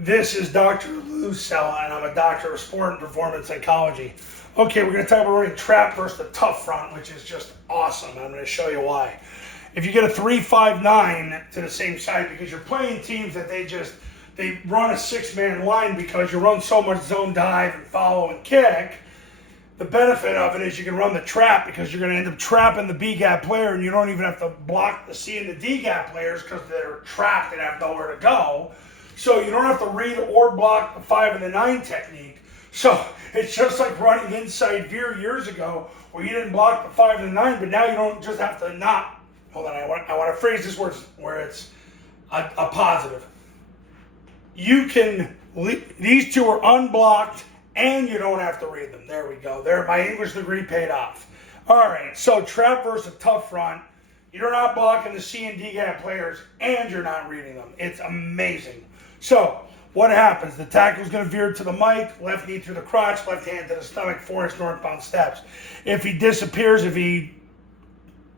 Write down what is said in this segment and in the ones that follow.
This is Dr. Lou Cella, and I'm a doctor of sport and performance psychology. Okay, we're going to talk about running trap versus the tough front, which is just awesome. I'm going to show you why. If you get a 3-5-9 to the same side, because you're playing teams that they run a six-man line because you run so much zone dive and follow and kick. The benefit of it is you can run the trap because you're going to end up trapping the B-gap player, and you don't even have to block the C and the D-gap players because they're trapped and have nowhere to go. So you don't have to read or block the 5 and the 9 technique. So it's just like running inside veer years ago where you didn't block the 5 and the 9, but now you don't just have to not. Hold on, I want to phrase this where it's a positive. You can, these two are unblocked and you don't have to read them. There we go. There, my English degree paid off. All right, so trap versus tough front. You're not blocking the C and D gap players and you're not reading them. It's amazing. So what happens? The tackle's going to veer to the mic, left knee through the crotch, left hand to the stomach, 4-inch northbound steps. If he disappears, if he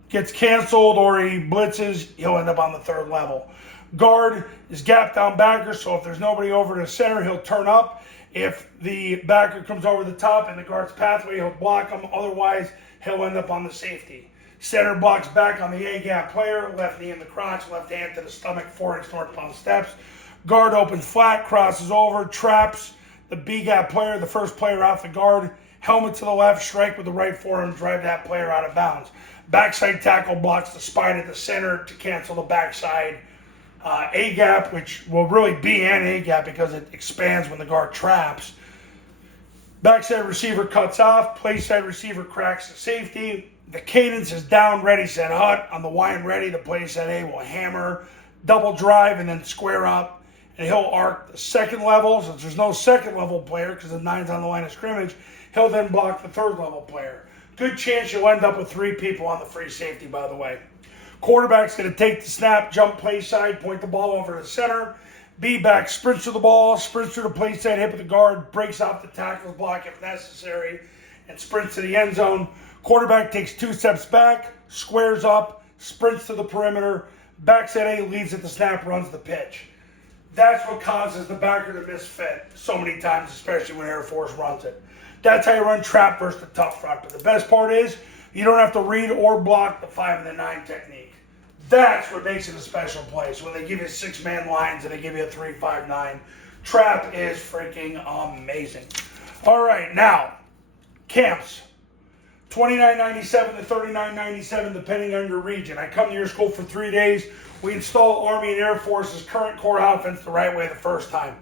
gets canceled or he blitzes, he'll end up on the third level. Guard is gap down backer, so if there's nobody over the center, he'll turn up. If the backer comes over the top in the guard's pathway, he'll block him. Otherwise, he'll end up on the safety. Center blocks back on the A-gap player, left knee in the crotch, left hand to the stomach, 4-inch northbound steps. Guard opens flat, crosses over, traps the B-gap player, the first player off the guard. Helmet to the left, strike with the right forearm, drive that player out of bounds. Backside tackle blocks the spine at the center to cancel the backside A-gap, which will really be an A-gap because it expands when the guard traps. Backside receiver cuts off, play side receiver cracks the safety. The cadence is down, ready, set, hut. On the Y and ready, the play side A will hammer, double drive, and then square up. And he'll arc the second level, since there's no second level player because the 9's on the line of scrimmage. He'll then block the third level player. Good chance you'll end up with 3 people on the free safety, by the way. Quarterback's going to take the snap, jump play side, point the ball over to the center. B-back sprints to the ball, sprints to the play side, hit with the guard, breaks off the tackle's block if necessary, and sprints to the end zone. Quarterback takes 2 steps back, squares up, sprints to the perimeter. Backside A leads at the snap, runs the pitch. That's what causes the backer to misfit so many times, especially when Air Force runs it. That's how you run trap versus the tough front. But the best part is you don't have to read or block the 5 and the 9 technique. That's what makes it a special play. So when they give you 6-man lines and they give you a 3-5-9, trap is freaking amazing. All right, now, camps. $29.97 to $39.97 depending on your region. I come to your school for 3 days. We install Army and Air Force's current core offense the right way the first time.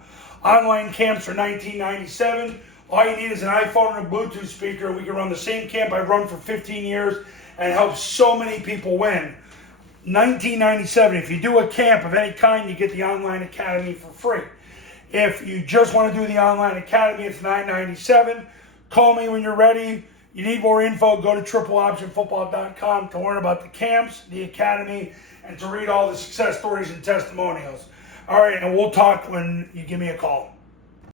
Online camps are $19.97. All you need is an iPhone and a Bluetooth speaker. We can run the same camp I've run for 15 years and help so many people win. $19.97. If you do a camp of any kind, you get the online academy for free. If you just want to do the online academy, it's $9.97. Call me when you're ready. You need more info, go to tripleoptionfootball.com to learn about the camps, the academy, and to read all the success stories and testimonials. All right, and we'll talk when you give me a call.